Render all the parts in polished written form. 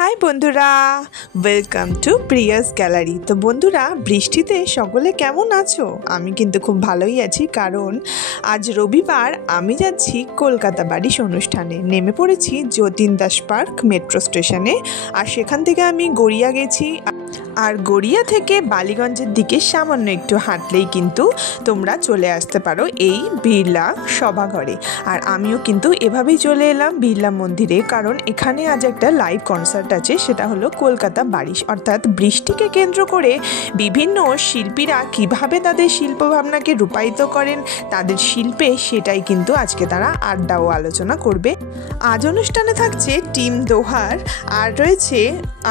High বন্ধুরা, welcome to Prius gallery. তো বন্ধুরা, বৃষ্টিতে সকলে কেমন আছো? আমি কিন্তু খুব ভালোই আছি, কারণ আজ রবিবার আমি যাচ্ছি কলকাতা বারিশ অনুষ্ঠানে। নেমে পড়েছি যতীন দাস পার্ক মেট্রো স্টেশনে, আর সেখান থেকে আমি গড়িয়া গেছি। আর গড়িয়া থেকে বালিগঞ্জের দিকে সামান্য একটু হাঁটলেই কিন্তু তোমরা চলে আসতে পারো এই বিড়লা সভাঘরে। আর আমিও কিন্তু এভাবেই চলে এলাম বিড়লা মন্দিরে, কারণ এখানে আজ একটা লাইভ কনসার্ট আছে। সেটা হলো কলকাতা বারিশ, অর্থাৎ বৃষ্টিকে কেন্দ্র করে বিভিন্ন শিল্পীরা কিভাবে তাদের শিল্পভাবনাকে রূপায়িত করেন, তাদের শিল্পে, সেটাই কিন্তু আজকে তারা আড্ডা ও আলোচনা করবে। আজ অনুষ্ঠানে থাকছে টিম দোহার, আর রয়েছে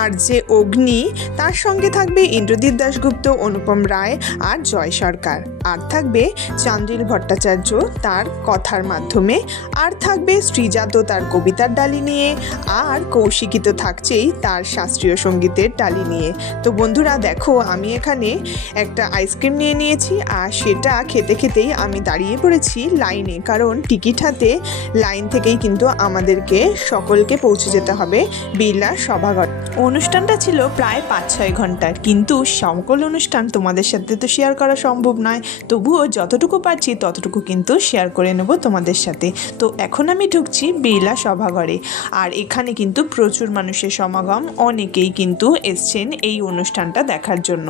আর যে অগ্নি, তার সঙ্গে থাকবে ইন্দ্রদীপ দাশগুপ্ত, অনুপম রায় আর জয় সরকার, আর থাকবে চান্দ্রিল ভট্টাচার্য তার কথার মাধ্যমে, আর থাকবে শ্রীজাত তার কবিতার ডালি নিয়ে, আর কৌশিকী তো থাকছেই তার শাস্ত্রীয় সঙ্গীতের ডালি নিয়ে। তো বন্ধুরা দেখো, আমি এখানে একটা আইসক্রিম নিয়ে নিয়েছি, আর সেটা খেতে খেতেই আমি দাঁড়িয়ে পড়েছি লাইনে, কারণ টিকিট হাতে লাইন থেকেই কিন্তু আমাদেরকে সকলকে পৌঁছে যেতে হবে বিড়লা সভাঘর। অনুষ্ঠানটা ছিল প্রায় 5-6 ঘন্টার, কিন্তু সকল অনুষ্ঠান তোমাদের সাথে তো শেয়ার করা সম্ভব নয়, তবুও যতটুকু পারছি ততটুকু কিন্তু শেয়ার করে নেব তোমাদের সাথে। তো এখন আমি ঢুকছি বিড়লা সভাঘরে, আর এখানে কিন্তু প্রচুর মানুষের সমাগম, অনেকেই কিন্তু এসছেন এই অনুষ্ঠানটা দেখার জন্য,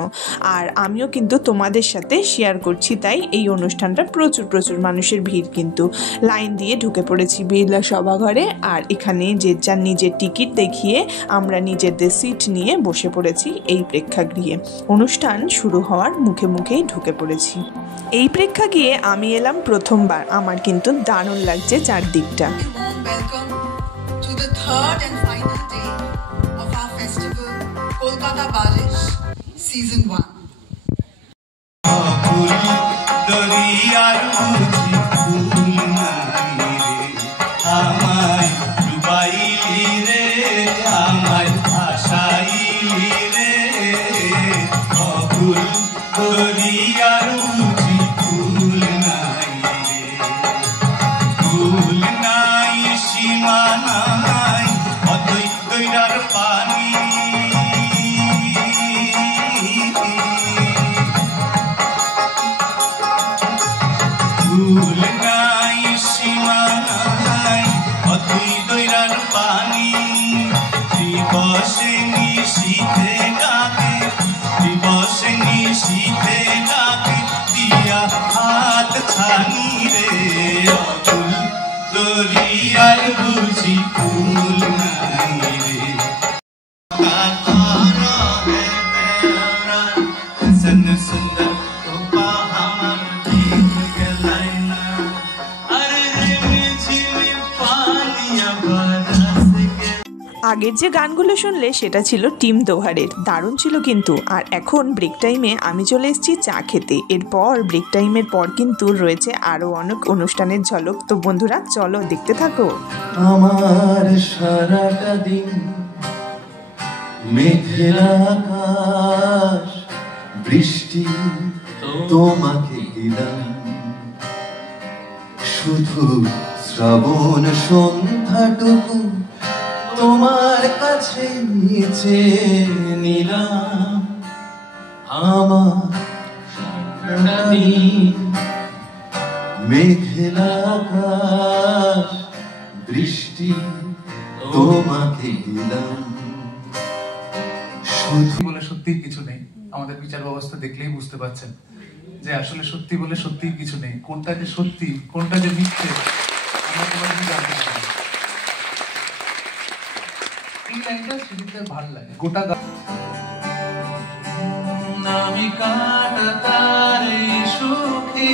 আর আমিও কিন্তু তোমাদের সাথে শেয়ার করছি। তাই এই অনুষ্ঠানটা প্রচুর মানুষের ভিড়, কিন্তু লাইন দিয়ে ঢুকে পড়েছি বিড়লা সভাঘরে, আর এখানে যে যার নিজের টিকিট দেখিয়ে আমরা নিজেদের সিট নিয়ে বসে পড়েছি এই প্রেক্ষাগৃহে। অনুষ্ঠান শুরু হওয়ার মুখেই ঢুকে পড়েছি। এই প্রেক্ষাগৃহে আমি এলাম প্রথমবার, আমার কিন্তু দারুণ লাগছে চারদিকটা। Season 1. আগের যে গানগুলো শুনলে সেটা ছিল টিম দোহারের, দারুণ ছিল কিন্তু। আর এখন ব্রেক টাইমে আমি চলে এসেছি চা খেতে। এরপর ব্রেক টাইমের পর কিন্তু রয়েছে আরও অনেক অনুষ্ঠানের ঝলক। তো বন্ধুরা, চলো দেখতে থাকো। আমার সারাটা দিন মেঘলা আকাশ, বৃষ্টি তোমাকে দিলাম, শুধু শ্রাবণ সন্ধ্যাটুকু তোমার কাছে নিচে নিলাম। আমার সারাটা দিন মেঘলা আকাশ, বৃষ্টি তোমাকে দিলাম। বলে সত্যি কিছু নেই, আমাদের বিচার ব্যবস্থা দেখলেই বুঝতে পারছেন যে আসলে সত্যি বলে সত্যি কিছু নেই। কোনটা যে সত্যি, কোনটা যে মিথ্যে, আমরা কোনোদিন জানতে পারি না। এই লাইনটা শুনতে ভালো লাগে। গোটা আমি কাটাতার এই সুখী,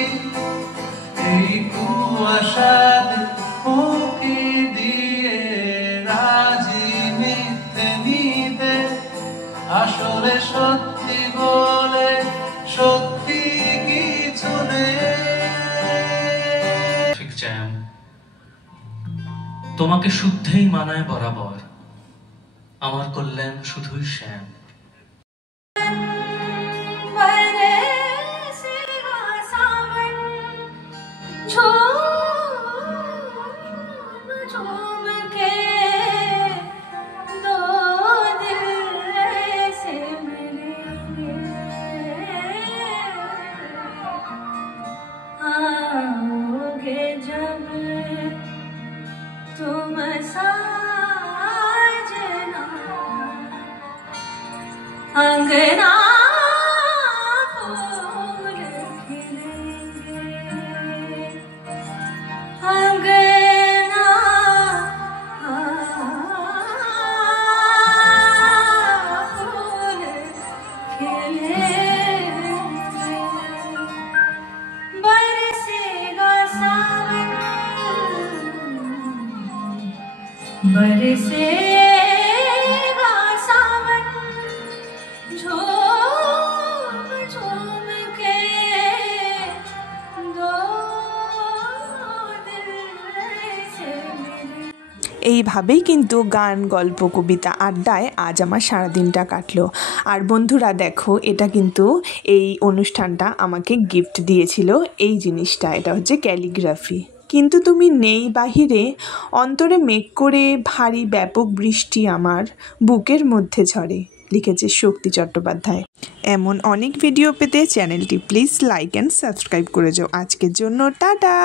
এই কুয়াশাতে ফুঁকি দিয়ে রাজি মিথ্যে নিতে, আসলে সত্যি বলে সত্যি কিছু নেই। ঠিক জ্যাম, তোমাকে শুদ্ধেই মানায় বরাবর, আমার কল্যাণ শুধুই শ্যাম। अंगना फूल खिलेंगे, अंगना फूल खिलेंगे, बरसेगा सावन, बरसेगा सावन, झूम झूम के दो दिल से मिले। এইভাবেই কিন্তু গান গল্প কবিতা আড্ডায় আজ আমার সারাদিনটা কাটলো। আর বন্ধুরা দেখো, এটা কিন্তু এই অনুষ্ঠানটা আমাকে গিফট দিয়েছিল এই জিনিসটা, এটা হচ্ছে ক্যালিগ্রাফি। কিন্তু তুমি নেই বাহিরে, অন্তরে মেঘ করে ভারী ব্যাপক বৃষ্টি আমার বুকের মধ্যে ঝরে, লিখেছে শক্তি চট্টোপাধ্যায়। এমন অনেক ভিডিও পেতে চ্যানেলটি প্লিজ লাইক অ্যান্ড সাবস্ক্রাইব করে যাও। আজকের জন্য টাটা।